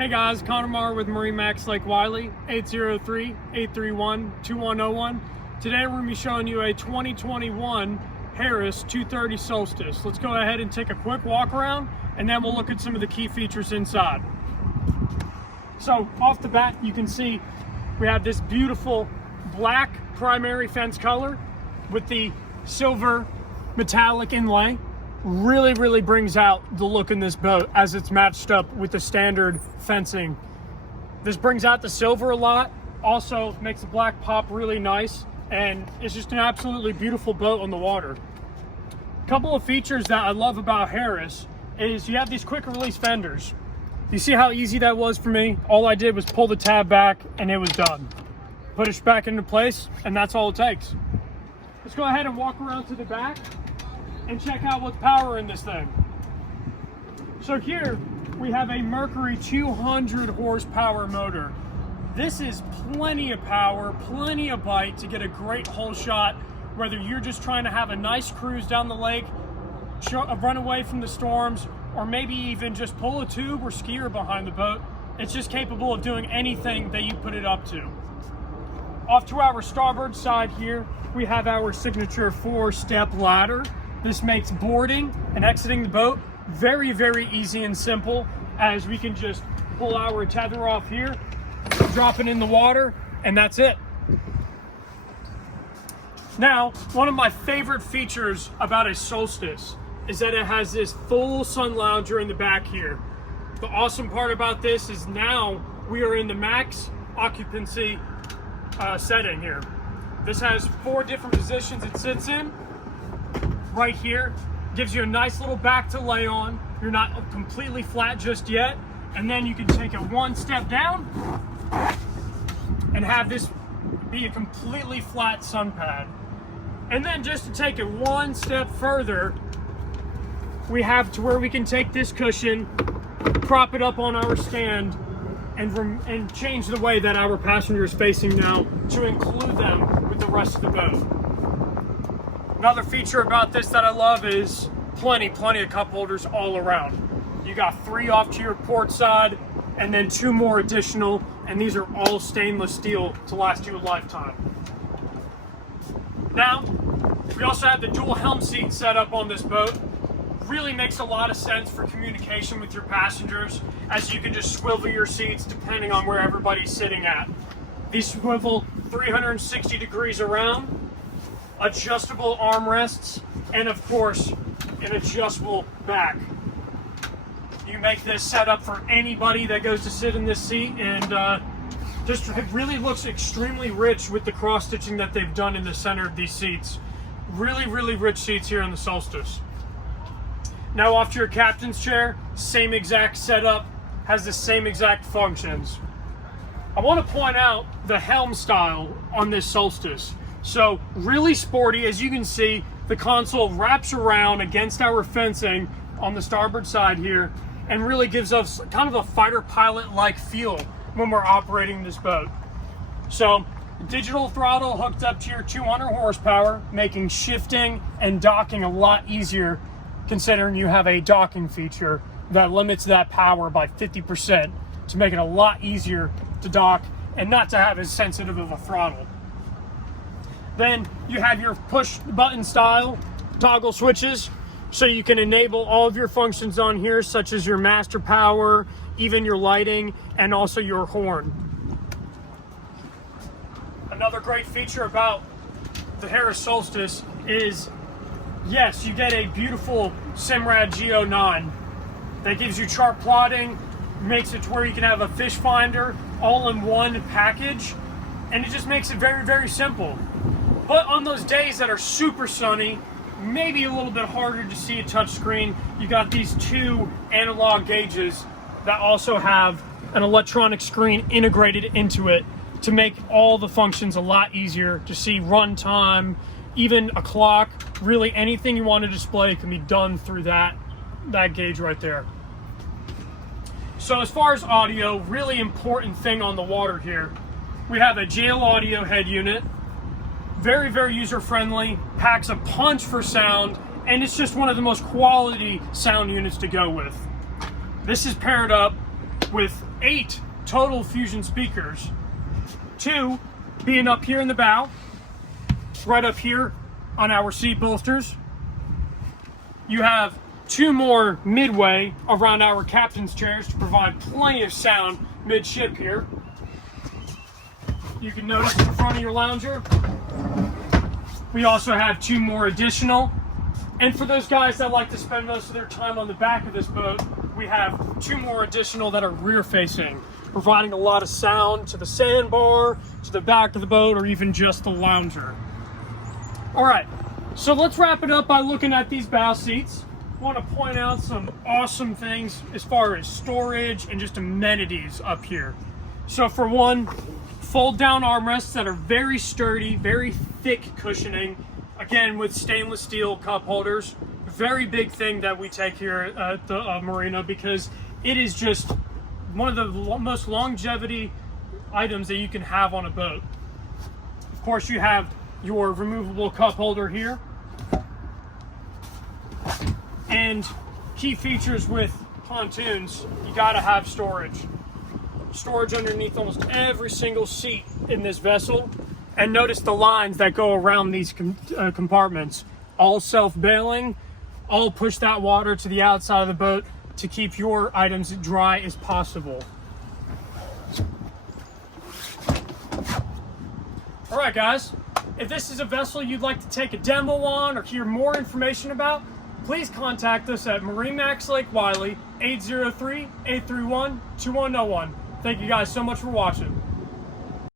Hey guys, Connor Marr with MarineMax Lake Wylie, 803-831-2101. Today we're going to be showing you a 2021 Harris 230 Solstice. Let's go ahead and take a quick walk around and then we'll look at some of the key features inside. So off the bat you can see we have this beautiful black primary fence color with the silver metallic inlay. Really brings out the look in this boat as it's matched up with the standard fencing. This brings out the silver a lot, also makes the black pop really nice, and it's just an absolutely beautiful boat on the water. A couple of features that I love about Harris is you have these quick release fenders. You see how easy that was for me? All I did was pull the tab back and it was done. Put it back into place and that's all it takes. Let's go ahead and walk around to the back and check out what's powering this thing. So here we have a Mercury 200 horsepower motor. This is plenty of power, plenty of bite to get a great hole shot, whether you're just trying to have a nice cruise down the lake, run away from the storms, or maybe even just pull a tube or skier behind the boat. It's just capable of doing anything that you put it up to. Off to our starboard side here, we have our signature 4-step ladder. This makes boarding and exiting the boat very easy and simple, as we can just pull our tether off here, drop it in the water, and that's it. Now, one of my favorite features about a Solstice is that it has this full sun lounger in the back here. The awesome part about this is now we are in the max occupancy setting here. This has 4 different positions it sits in. Right here gives you a nice little back to lay on. You're not completely flat just yet, and then you can take it 1 step down and have this be a completely flat sun pad. And then just to take it 1 step further, we have to where we can take this cushion, prop it up on our stand, and change the way that our passenger is facing now to include them with the rest of the boat. Another feature about this that I love is plenty of cup holders all around. You got 3 off to your port side and then 2 more additional, and these are all stainless steel to last you a lifetime. Now, we also have the dual helm seat set up on this boat. Really makes a lot of sense for communication with your passengers, as you can just swivel your seats depending on where everybody's sitting at. These swivel 360 degrees around, adjustable armrests, and of course, an adjustable back. You make this setup for anybody that goes to sit in this seat, and just it really looks extremely rich with the cross stitching that they've done in the center of these seats. Really rich seats here on the Solstice. Now off to your captain's chair, same exact setup, has the same exact functions. I want to point out the Helm Style on this Solstice. So really sporty, as you can see, the console wraps around against our fencing on the starboard side here and really gives us kind of a fighter pilot-like feel when we're operating this boat. So digital throttle hooked up to your 200 horsepower, making shifting and docking a lot easier, considering you have a docking feature that limits that power by 50% to make it a lot easier to dock and not to have as sensitive of a throttle. Then you have your push button style toggle switches, so you can enable all of your functions on here, such as your master power, even your lighting, and also your horn. Another great feature about the Harris Solstice is, yes, you get a beautiful Simrad G09 that gives you chart plotting, makes it to where you can have a fish finder all in one package, and it just makes it very simple. But on those days that are super sunny, maybe a little bit harder to see a touch screen, you got these 2 analog gauges that also have an electronic screen integrated into it to make all the functions a lot easier to see. Run time, even a clock, really anything you want to display can be done through that gauge right there. So as far as audio, really important thing on the water here, we have a JL audio head unit. Very user-friendly, packs a punch for sound, and it's just one of the most quality sound units to go with. This is paired up with 8 total Fusion speakers, 2 being up here in the bow, right up here on our seat bolsters. You have 2 more midway around our captain's chairs to provide plenty of sound midship here. You can notice in front of your lounger, we also have 2 more additional. And for those guys that like to spend most of their time on the back of this boat, we have 2 more additional that are rear facing, providing a lot of sound to the sandbar, to the back of the boat, or even just the lounger. All right, so let's wrap it up by looking at these bow seats. I want to point out some awesome things as far as storage and just amenities up here. So for one, fold down armrests that are very sturdy, very thick cushioning, again with stainless steel cup holders. Very big thing that we take here at the marina, because it is just one of the most longevity items that you can have on a boat. Of course, you have your removable cup holder here. And key features with pontoons, you gotta have storage. Storage underneath almost every single seat in this vessel. And notice the lines that go around these compartments. All self-bailing, all push that water to the outside of the boat to keep your items dry as possible. All right, guys, if this is a vessel you'd like to take a demo on or hear more information about, please contact us at MarineMax Lake Wylie, 803-831-2101. Thank you guys so much for watching.